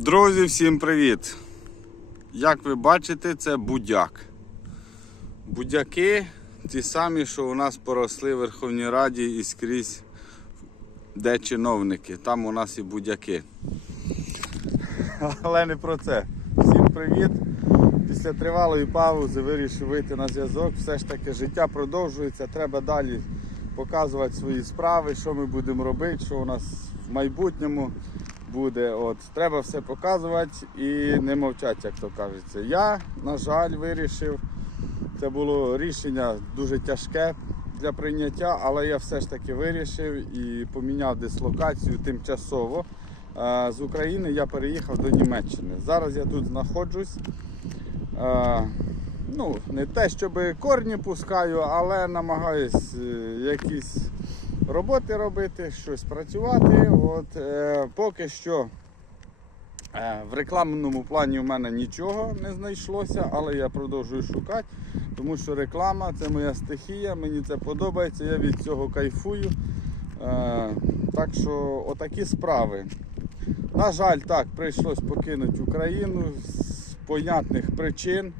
Друзі, всім привіт! Як ви бачите, це будяк. Будяки ті самі, що у нас поросли в Верховній Раді і скрізь, де чиновники. Там у нас і будяки. Але не про це. Всім привіт! Після тривалої паузи вирішив вийти на зв'язок. Все ж таки життя продовжується. Треба далі показувати свої справи, що ми будемо робити, що у нас в майбутньому буде. От треба все показувати і не мовчати, як то кажеться. Я, на жаль, вирішив. Це було рішення дуже тяжке для прийняття, але я все ж таки вирішив і поміняв дислокацію тимчасово. Е, З України я переїхав до Німеччини. Зараз я тут знаходжусь. Е, Ну, не те, щоб корні пускаю, але намагаюсь е, якісь роботи робити, щось працювати. От, е, поки що е, в рекламному плані у мене нічого не знайшлося, але я продовжую шукати, тому що реклама це моя стихія, мені це подобається, я від цього кайфую. Е, так що отакі справи. На жаль, так, прийшлось покинути Україну з понятних причин.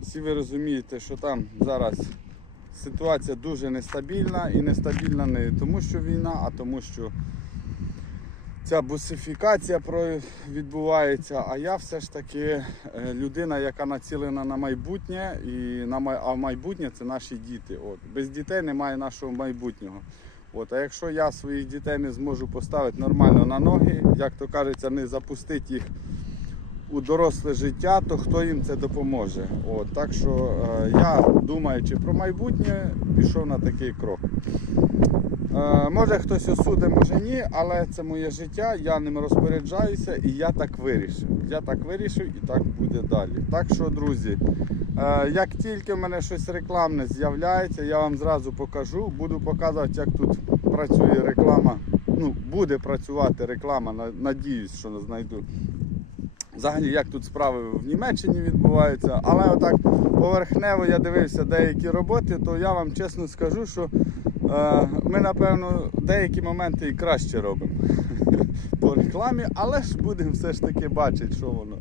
Всі ви розумієте, що там зараз ситуація дуже нестабільна і нестабільна не тому, що війна, а тому, що ця бусифікація відбувається. А я все ж таки е, людина, яка націлена на майбутнє, і на а майбутнє це наші діти. От. Без дітей немає нашого майбутнього. От, а якщо я своїх дітей не зможу поставити нормально на ноги, як то кажеться, не запустити їх у доросле життя, то хто їм це допоможе? От, так що е, я, думаючи про майбутнє, пішов на такий крок. Е, може хтось осудить, може ні, але це моє життя, я ним розпоряджаюся і я так вирішив. Я так вирішив і так буде далі. Так що, друзі, е, як тільки в мене щось рекламне з'являється, я вам зразу покажу. Буду показувати, як тут працює реклама. Ну, буде працювати реклама, надіюсь, що знайду. Взагалі, як тут справи в Німеччині відбуваються, але отак поверхнево я дивився деякі роботи, то я вам чесно скажу, що е, ми, напевно, деякі моменти і краще робимо по рекламі, але ж будемо все ж таки бачити, що воно.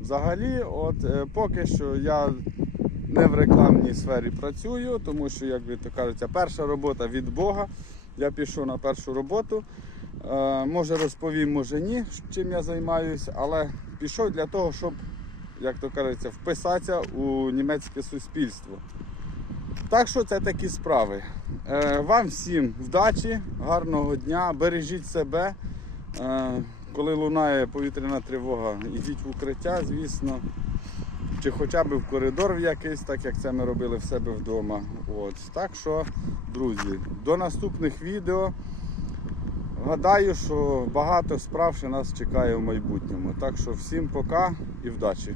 Взагалі, от е, поки що я не в рекламній сфері працюю, тому що, як ви то кажеться, перша робота від Бога. Я пішов на першу роботу. Е, може розповім, може ні, чим я займаюся, але пішов для того, щоб, як то кажеться, вписатися у німецьке суспільство. Так що це такі справи. Е, Вам всім вдачі, гарного дня, бережіть себе. Е, Коли лунає повітряна тривога, йдіть в укриття, звісно. Чи хоча б в коридор в якийсь, так як це ми робили в себе вдома. От. Так що, друзі, до наступних відео. Гадаю, що багато справ ще нас чекає в майбутньому. Так що всім пока і вдачі.